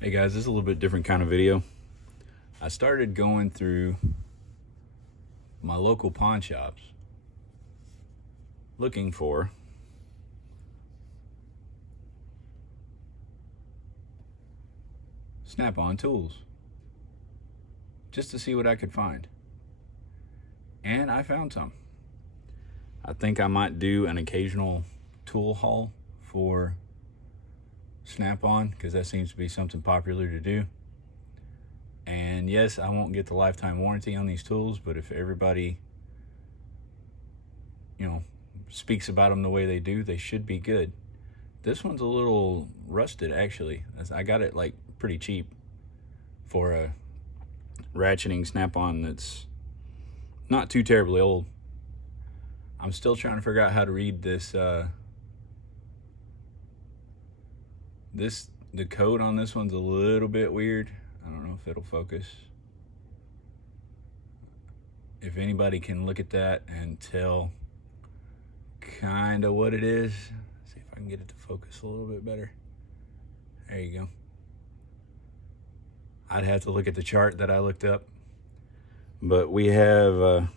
Hey guys, this is a little bit different kind of video. I started going through my local pawn shops looking for snap-on tools just to see what I could find. And I found some. I think I might do an occasional tool haul for Snap-on because that seems to be something popular to do. And yes, I won't get the lifetime warranty on these tools, but if everybody, speaks about them the way they do, they should be good. This one's a little rusted actually. I got it like pretty cheap for a ratcheting Snap-on that's not too terribly old. I'm still trying to figure out how to read this the code on this one's a little bit weird. I don't know if it'll focus. If anybody can look at that and tell kind of what it is. See if I can get it to focus a little bit better. There you go. I'd have to look at the chart that I looked up. But we have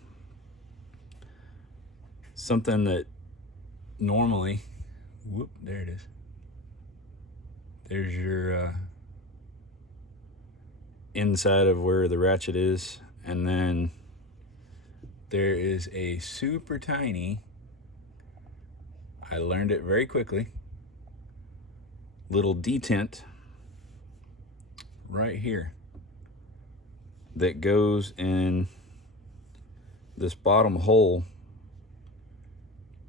something that normally, there it is. There's your inside of where the ratchet is, and then there is a super tiny, I learned it very quickly, little detent right here that goes in this bottom hole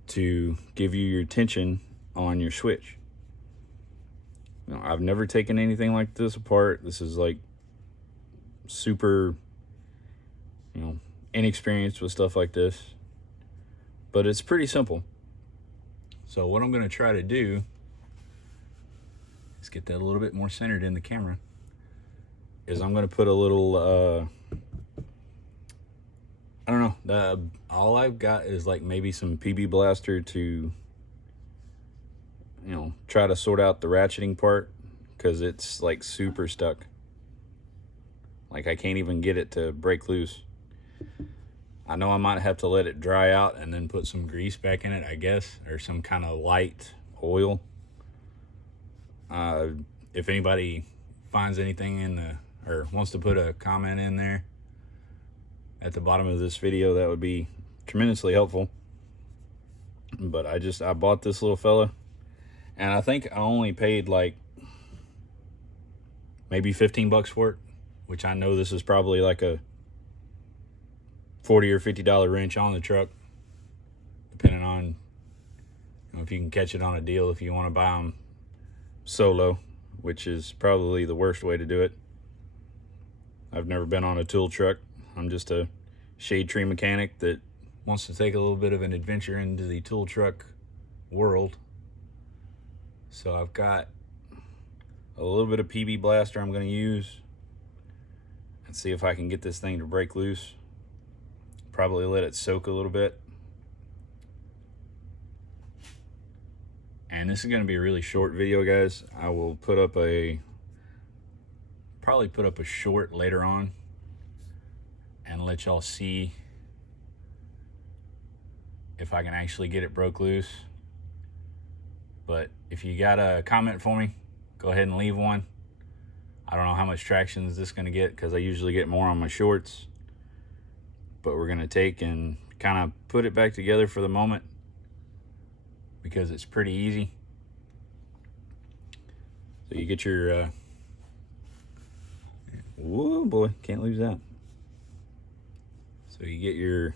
to give you your tension on your switch. I've never taken anything like this apart. This is like super, inexperienced with stuff like this, but it's pretty simple. So what I'm going to try to do is get that a little bit more centered in the camera. Is I'm going to put a little, I don't know, all I've got is like maybe some PB Blaster to, try to sort out the ratcheting part, because it's like super stuck. Like I can't even get it to break loose. I know I might have to let it dry out and then put some grease back in it, I guess, or some kind of light oil. If anybody finds anything or wants to put a comment in there at the bottom of this video, that would be tremendously helpful. But I bought this little fella, and I think I only paid like maybe 15 bucks for it, which I know this is probably like a $40 or $50 wrench on the truck, depending on if you can catch it on a deal, if you want to buy them solo, which is probably the worst way to do it. I've never been on a tool truck. I'm just a shade tree mechanic that wants to take a little bit of an adventure into the tool truck world. So I've got a little bit of PB Blaster I'm going to use and see if I can get this thing to break loose. Probably let it soak a little bit. And this is going to be a really short video, guys. I will probably put up a short later on and let y'all see if I can actually get it broke loose. But if you got a comment for me, go ahead and leave one. I don't know how much traction is this going to get, because I usually get more on my shorts. But we're going to take and kind of put it back together for the moment, because it's pretty easy. So you get your, whoa boy, can't lose that. So you get your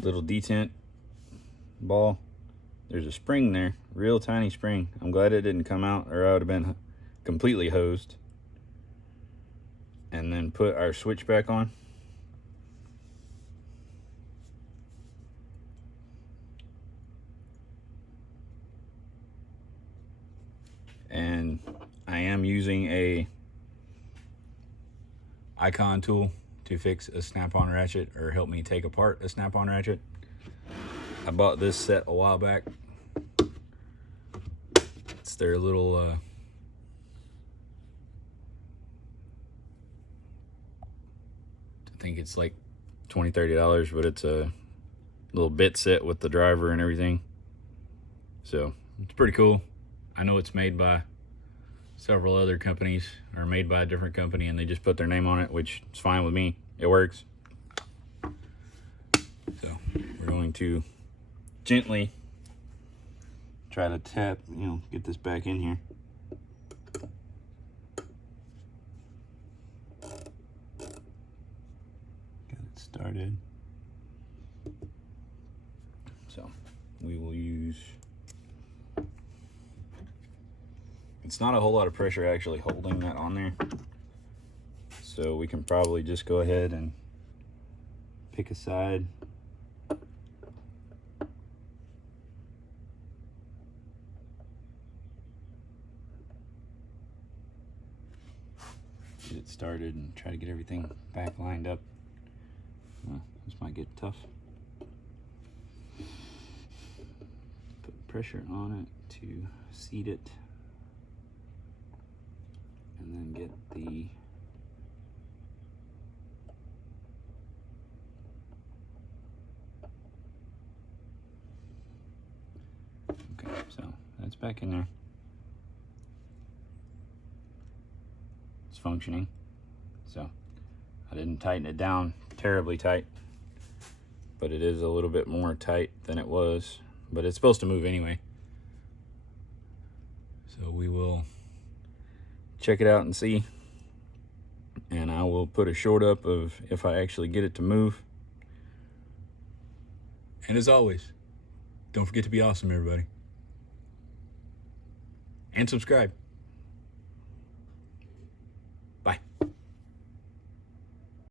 little detent ball. There's a spring there, real tiny spring. I'm glad it didn't come out, or I would have been completely hosed. And then put our switch back on. And I am using a icon tool to fix a snap-on ratchet, or help me take apart a snap-on ratchet. I bought this set a while back. It's their little I think it's like $20-$30, but it's a little bit set with the driver and everything. So it's pretty cool. I know it's made by several other companies, or made by a different company, and they just put their name on it, which is fine with me. It works. So we're going to gently try to tap, get this back in here. Got it started. So we will use, it's not a whole lot of pressure actually holding that on there. So we can probably just go ahead and pick a side. Get it started and try to get everything back lined up. This might get tough. Put pressure on it to seat it, and then get the so that's back in there. It's functioning. So I didn't tighten it down terribly tight, but it is a little bit more tight than it was, but it's supposed to move anyway. So we will check it out and see, and I will put a short up of if I actually get it to move. And as always, don't forget to be awesome, everybody. And subscribe.